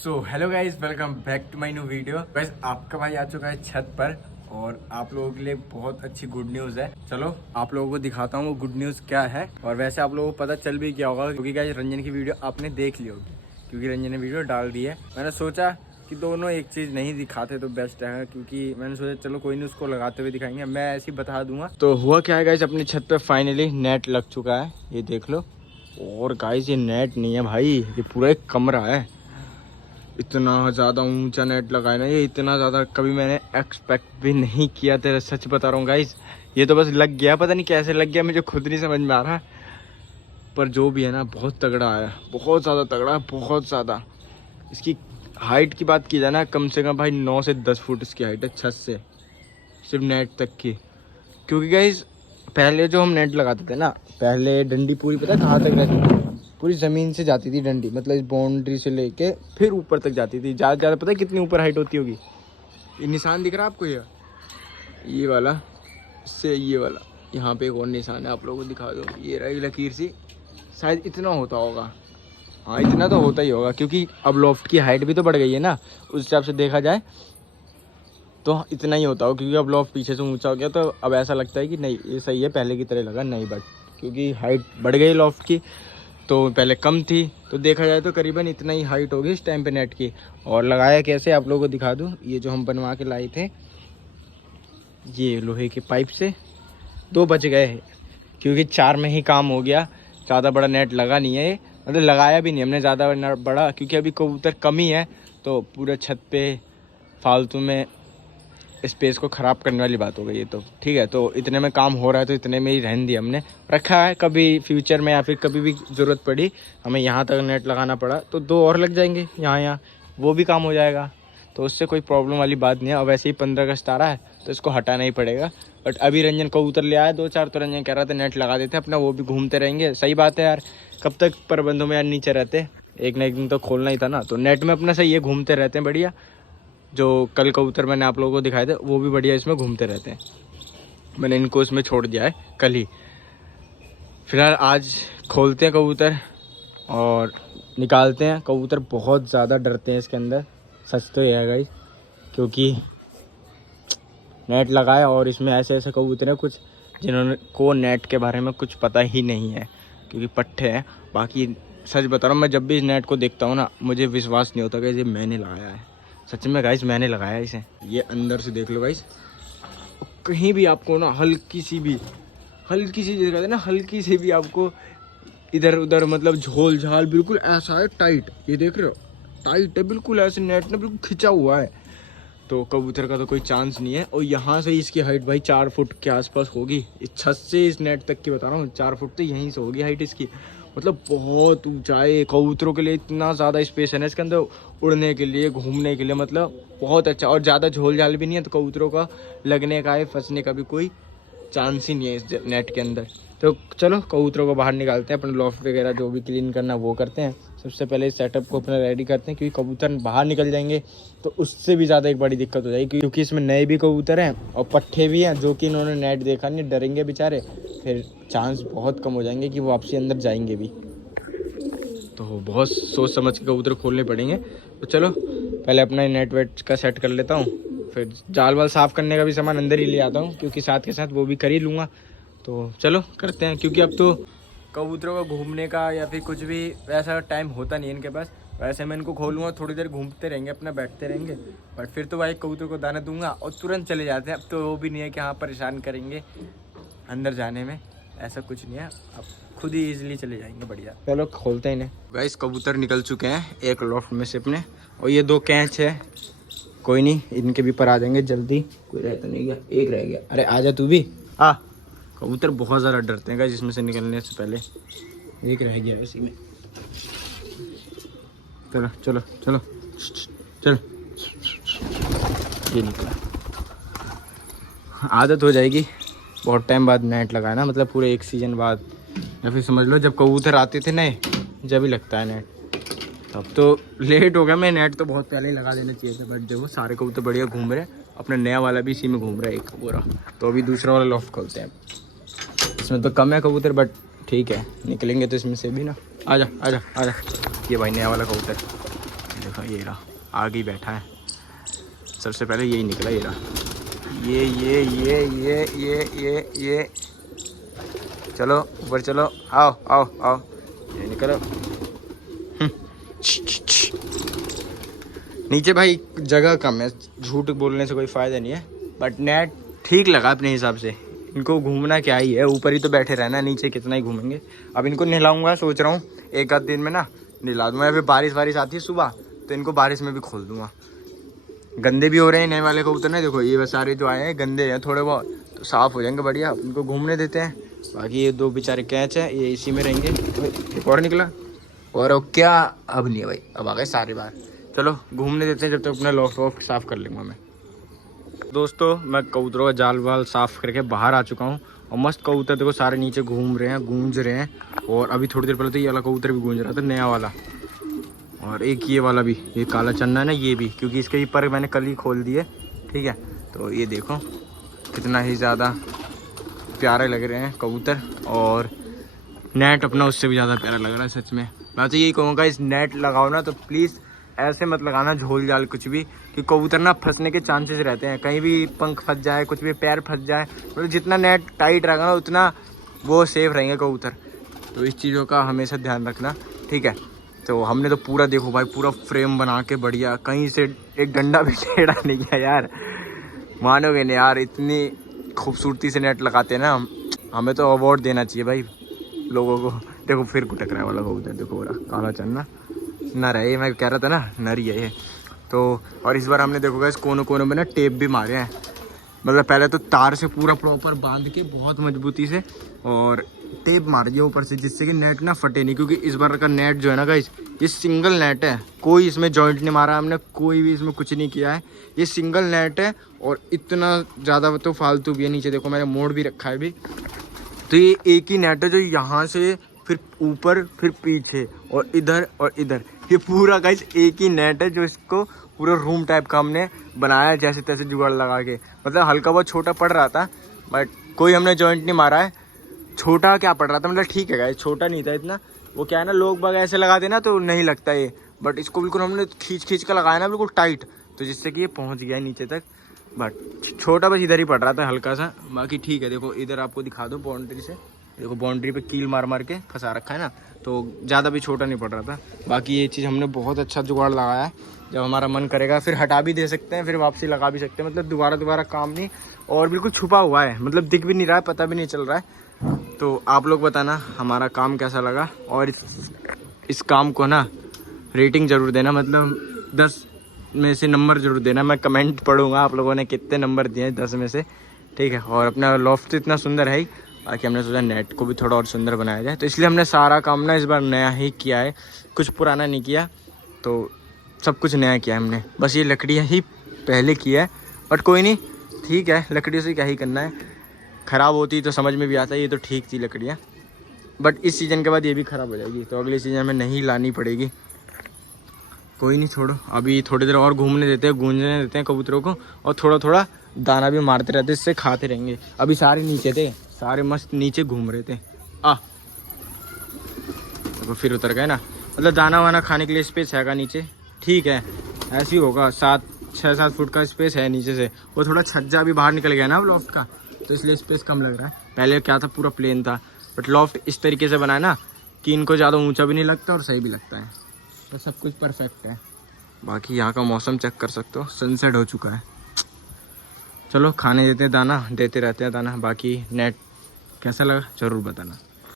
So hello guys, welcome back to my new video. Guys आपका भाई आ चुका है छत पर और आप लोगों के लिए बहुत अच्छी गुड न्यूज़ है। चलो आप लोगों को दिखाता हूँ वो गुड न्यूज़ क्या है। और वैसे आप लोगों को पता चल भी क्या होगा क्योंकि गाइज रंजन की वीडियो आपने देख ली होगी, क्योंकि रंजन ने वीडियो डाल दी है। मैंने सोचा कि दोनों एक चीज़ नहीं दिखाते तो बेस्ट है, क्योंकि मैंने सोचा चलो कोई नहीं, उसको लगाते हुए दिखाएंगे, मैं ऐसे ही बता दूंगा। तो हुआ क्या है गाइज, अपनी छत पे फाइनली नेट लग चुका है, ये देख लो। और गाइज ये नेट नहीं है भाई, ये पूरा एक कमरा है। इतना ज़्यादा ऊंचा नेट लगा है ना ये, इतना ज़्यादा कभी मैंने एक्सपेक्ट भी नहीं किया। तेरे सच बता रहा हूँ गाइस, ये तो बस लग गया, पता नहीं कैसे लग गया, मुझे खुद नहीं समझ में आ रहा। पर जो भी है ना, बहुत तगड़ा है, बहुत ज़्यादा तगड़ा है, बहुत ज़्यादा। इसकी हाइट की बात की जाए ना, कम से कम भाई 9 से 10 फुट इसकी हाइट है छत से, सिर्फ नेट तक की। क्योंकि गाइस पहले जो हम नेट लगाते थे ना, पहले डंडी पूरी पता है कहाँ तक रहती थी, पूरी ज़मीन से जाती थी डंडी, मतलब इस बाउंड्री से लेके फिर ऊपर तक जाती थी। ज़्यादा ज़्यादा पता है कितनी ऊपर हाइट होती होगी? ये निशान दिख रहा है आपको, ये वाला, इससे ये वाला, यहाँ पे एक और निशान है, आप लोगों को दिखा दो, ये रही लकीर सी, शायद इतना होता होगा। हाँ इतना तो होता ही होगा, क्योंकि अब लॉफ्ट की हाइट भी तो बढ़ गई है ना, उस हिसाब से देखा जाए तो इतना ही होता हो। क्योंकि अब लॉफ्ट पीछे से ऊंचा हो गया, तो अब ऐसा लगता है कि नहीं ये सही है, पहले की तरह लगा नहीं, बट क्योंकि हाइट बढ़ गई लॉफ्ट की, तो पहले कम थी, तो देखा जाए तो करीबन इतना ही हाइट होगी इस टाइम पे नेट की। और लगाया कैसे आप लोगों को दिखा दूँ, ये जो हम बनवा के लाए थे, ये लोहे के पाइप से 2 बच गए हैं, क्योंकि 4 में ही काम हो गया। ज़्यादा बड़ा नेट लगा नहीं है ये, मतलब लगाया भी नहीं हमने ज़्यादा बड़ा, क्योंकि अभी कबूतर कम ही है, तो पूरा छत पे फालतू में स्पेस को ख़राब करने वाली बात हो गई है। तो ठीक है, तो इतने में काम हो रहा है तो इतने में ही रहने दिया हमने, रखा है। कभी फ्यूचर में या फिर कभी भी ज़रूरत पड़ी, हमें यहाँ तक नेट लगाना पड़ा, तो 2 और लग जाएंगे यहाँ, वो भी काम हो जाएगा, तो उससे कोई प्रॉब्लम वाली बात नहीं है। और वैसे ही 15 अगस्त आ रहा है तो इसको हटाना ही पड़ेगा। बट अभी रंजन कबूतर ले आया 2-4, तो रंजन कह रहा था नेट लगा देते अपना, वो भी घूमते रहेंगे। सही बात है यार, कब तक प्रबंधों में यार नीचे रहते, एक ना एक दिन तो खोलना ही था ना। तो नेट में अपना सही है, घूमते रहते हैं बढ़िया। जो कल कबूतर मैंने आप लोगों को दिखाए थे वो भी बढ़िया इसमें घूमते रहते हैं। मैंने इनको इसमें छोड़ दिया है कल ही। फिलहाल आज खोलते हैं कबूतर और निकालते हैं। कबूतर बहुत ज़्यादा डरते हैं इसके अंदर, सच तो ये है गाइस, क्योंकि नेट लगाया और इसमें ऐसे ऐसे कबूतर हैं कुछ जिन्होंने को नेट के बारे में कुछ पता ही नहीं है, क्योंकि पट्टे हैं। बाकी सच बता रहा हूँ, मैं जब भी इस नेट को देखता हूँ ना, मुझे विश्वास नहीं होता कि ये मैंने लगाया है। सच में गाइस मैंने लगाया है इसे। ये अंदर से देख लो गाइस, कहीं भी आपको ना हल्की सी जगह है ना, हल्की सी भी आपको इधर उधर, मतलब झोल झाल बिल्कुल ऐसा है टाइट, ये देख रहे हो, टाइट है बिल्कुल, ऐसे नेट ने बिल्कुल खिंचा हुआ है। तो कबूतर का तो कोई चांस नहीं है। और यहाँ से इसकी हाइट भाई 4 फुट के आसपास होगी, इस छत से इस नेट तक की बता रहा हूँ, 4 फुट तो यहीं से होगी हाइट इसकी। मतलब बहुत ऊंचाई, कबूतरों के लिए इतना ज़्यादा स्पेस है ना इसके अंदर, उड़ने के लिए, घूमने के लिए, मतलब बहुत अच्छा। और ज़्यादा झोल झाल भी नहीं है, तो कबूतरों का लगने का है, फंसने का भी कोई चांस ही नहीं है इस नेट के अंदर। तो चलो कबूतरों को बाहर निकालते हैं, अपने लॉफ्ट वगैरह जो भी क्लीन करना वो करते हैं। सबसे पहले इस सेटअप को अपना रेडी करते हैं, क्योंकि कबूतर बाहर निकल जाएंगे तो उससे भी ज़्यादा एक बड़ी दिक्कत हो जाएगी, क्योंकि इसमें नए भी कबूतर हैं और पट्ठे भी हैं, जो कि इन्होंने नेट देखा नहीं, डरेंगे बेचारे, फिर चांस बहुत कम हो जाएंगे कि वो वापसी अंदर जाएंगे भी। तो बहुत सोच समझ के कबूतर खोलने पड़ेंगे। तो चलो पहले अपना नेट वेट का सेट कर लेता हूँ, फिर जाल वाल साफ़ करने का भी सामान अंदर ही ले आता हूँ, क्योंकि साथ के साथ वो भी कर ही लूँगा। तो चलो करते हैं, क्योंकि अब तो कबूतरों का घूमने का या फिर कुछ भी वैसा टाइम होता नहीं है इनके पास। वैसे मैं इनको खोलूँगा, थोड़ी देर घूमते रहेंगे, अपना बैठते रहेंगे, बट फिर तो भाई कबूतर को दाना दूंगा और तुरंत चले जाते हैं। अब तो वो भी नहीं है कि हाँ परेशान करेंगे अंदर जाने में, ऐसा कुछ नहीं है, अब खुद ही ईजिली चले जाएंगे बढ़िया। चलो खोलते हैं इन्हें। गाइस कबूतर निकल चुके हैं एक लॉफ्ट में से अपने, और ये 2 कैच है, कोई नहीं इनके भी पर आ जाएंगे जल्दी। कोई रह तो नहीं गया, एक रह गया, अरे आजा तू भी आ। कबूतर बहुत ज़्यादा डरते हैं गाइस इसमें से निकलने से पहले, एक रह गया इसी में। चलो चलो चलो चलो, ये निकला, आदत हो जाएगी बहुत टाइम बाद नेट लगाना, ना मतलब पूरे 1 सीज़न बाद, या फिर समझ लो जब कबूतर आते थे नए, जब ही लगता है नेट। तब तो लेट हो गया, मैं नेट तो बहुत पहले ही लगा देना चाहिए था, बट देखो सारे कबूतर बढ़िया घूम रहे हैं, अपना नया वाला भी इसी में घूम रहा है एक पूरा। तो अभी दूसरा वाला लॉफ्ट खोलते हैं। इसमें तो कम है कबूतर, बट ठीक है निकलेंगे तो इसमें से भी ना। आजा आजा आजा, ये भाई नया वाला कबूतर, देखो ये रहा, आगे ही बैठा है। सबसे पहले यही निकला, ये रहा। ये चलो ऊपर चलो, आओ आओ आओ, ये निकलो। नीचे भाई जगह कम है, झूठ बोलने से कोई फ़ायदा नहीं है, बट नेट ठीक लगा अपने हिसाब से। इनको घूमना क्या ही है, ऊपर ही तो बैठे रहना, नीचे कितना ही घूमेंगे। अब इनको नहलाऊंगा, सोच रहा हूँ एक आध दिन में ना नहला दूँगा। अभी बारिश आती है सुबह, तो इनको बारिश में भी खोल दूँगा। गंदे भी हो रहे हैं नए वाले कबूतर ना, देखो ये बस सारे जो आए हैं गंदे हैं थोड़े बहुत, तो साफ़ हो जाएंगे बढ़िया। इनको घूमने देते हैं। बाकी ये 2 बेचारे कैच है, ये इसी में रहेंगे। एक और निकला, और क्या अब नहीं है भाई, अब आ गए सारे बाहर। चलो घूमने देते हैं, जब तक अपना लॉफ्ट वॉफ्ट साफ़ कर लूँगा मैं। दोस्तों मैं कबूतरों का जाल वाल साफ़ करके बाहर आ चुका हूँ, और मस्त कबूतर देखो सारे नीचे घूम रहे हैं, गूंज रहे हैं। और अभी थोड़ी देर पहले तो ये वाला कबूतर भी गूंज रहा था, नया वाला। और एक ये वाला भी, ये काला चन्ना है ना, ये भी, क्योंकि इसके भी पर मैंने कल ही खोल दिए, ठीक है। तो ये देखो कितना ही ज़्यादा प्यारे लग रहे हैं कबूतर, और नेट अपना उससे भी ज़्यादा प्यारा लग रहा है सच में। मैं तो यही कहूँगा, इस नेट लगाओ ना तो प्लीज़ ऐसे मत लगाना झोल जाल कुछ भी, कि कबूतर ना फंसने के चांसेस रहते हैं, कहीं भी पंख फंस जाए, कुछ भी पैर फंस जाए। मतलब जितना नेट टाइट रहेगा ना उतना वो सेफ रहेंगे कबूतर। तो इस चीज़ों का हमेशा ध्यान रखना, ठीक है। तो हमने तो पूरा देखो भाई, पूरा फ्रेम बना के बढ़िया, कहीं से एक डंडा भी टेढ़ा नहीं किया यार, मानोगे नहीं यार। इतनी खूबसूरती से नेट लगाते हैं ना, हमें तो अवार्ड देना चाहिए भाई लोगों को। देखो फिर कुटक रहा है वाला कबूतर, देखो हो रहा काला चन्ना नर है ये, मैं कह रहा था ना नर ही है ये तो। और इस बार हमने देखोगा इस कोनों कोनों में ना टेप भी मारे हैं, मतलब पहले तो तार से पूरा प्रॉपर बांध के बहुत मजबूती से, और टेप मार दिया ऊपर से, जिससे कि नेट ना फटे नहीं। क्योंकि इस बार का नेट जो है ना गाइस, ये सिंगल नेट है, कोई इसमें जॉइंट नहीं मारा हमने, कोई भी इसमें कुछ नहीं किया है, ये सिंगल नेट है। और इतना ज़्यादा तो फालतू भी है, नीचे देखो मैंने मोड़ भी रखा है भी। तो ये एक ही नेट है जो यहाँ से फिर ऊपर फिर पीछे और इधर, ये पूरा गाइस एक ही नेट है, जो इसको पूरा रूम टाइप का हमने बनाया जैसे तैसे जुगाड़ लगा के। मतलब हल्का बहुत छोटा पड़ रहा था, बट कोई हमने जॉइंट नहीं मारा है। छोटा क्या पड़ रहा था, मतलब ठीक है गाइस, छोटा नहीं था इतना। वो क्या है ना, लोग बाग ऐसे लगा देना तो नहीं लगता ये, बट इसको बिल्कुल हमने खींच कर लगाया ना बिल्कुल टाइट, तो जिससे कि ये पहुंच गया नीचे तक। बट छोटा बस इधर ही पड़ रहा था हल्का सा, बाकी ठीक है। देखो इधर आपको दिखा दो बाउंड्री से, देखो बाउंड्री पे कील मार के फंसा रखा है ना, तो ज़्यादा भी छोटा नहीं पड़ रहा था। बाकी ये चीज़ हमने बहुत अच्छा जुगाड़ लगाया है, जब हमारा मन करेगा फिर हटा भी दे सकते हैं, फिर वापसी लगा भी सकते हैं। मतलब दोबारा काम नहीं, और बिल्कुल छुपा हुआ है, मतलब दिख भी नहीं रहा है, पता भी नहीं चल रहा है। तो आप लोग बताना हमारा काम कैसा लगा, और इस काम को ना रेटिंग ज़रूर देना, मतलब 10 में से नंबर ज़रूर देना। मैं कमेंट पढ़ूंगा आप लोगों ने कितने नंबर दिए हैं 10 में से, ठीक है। और अपना लॉफ्ट तो इतना सुंदर है ही, बाकी हमने सोचा नेट को भी थोड़ा और सुंदर बनाया जाए, तो इसलिए हमने सारा काम ना इस बार नया ही किया है, कुछ पुराना नहीं किया। तो सब कुछ नया किया है हमने, बस ये लकड़ियाँ ही पहले किया है, बट कोई नहीं, ठीक है, लकड़ियों से क्या ही करना है। ख़राब होती तो समझ में भी आता है, ये तो ठीक थी लकड़ियाँ, बट इस सीज़न के बाद ये भी ख़राब हो जाएगी, तो अगले सीज़न में नहीं लानी पड़ेगी। कोई नहीं, छोड़ो, अभी थोड़ी देर और घूमने देते हैं, गूंजने देते हैं कबूतरों को, और थोड़ा थोड़ा दाना भी मारते रहते, इससे खाते रहेंगे। अभी सारे नीचे थे, सारे मस्त नीचे घूम रहे थे। तो फिर उतर गए ना, मतलब दाना वाना खाने के लिए स्पेस हैगा नीचे, ठीक है, ऐसे ही होगा। 6-7 फुट का स्पेस है नीचे से, वो थोड़ा छज्जा भी बाहर निकल गया ना लॉफ्ट का, तो इसलिए स्पेस कम लग रहा है। पहले क्या था, पूरा प्लेन था, बट लॉफ्ट इस तरीके से बनाया ना कि इनको ज़्यादा ऊंचा भी नहीं लगता और सही भी लगता है, तो सब कुछ परफेक्ट है। बाकी यहाँ का मौसम चेक कर सकते हो, सनसेट हो चुका है। चलो खाने देते हैं दाना, देते रहते हैं दाना। बाकी नेट कैसा लगा ज़रूर बताना।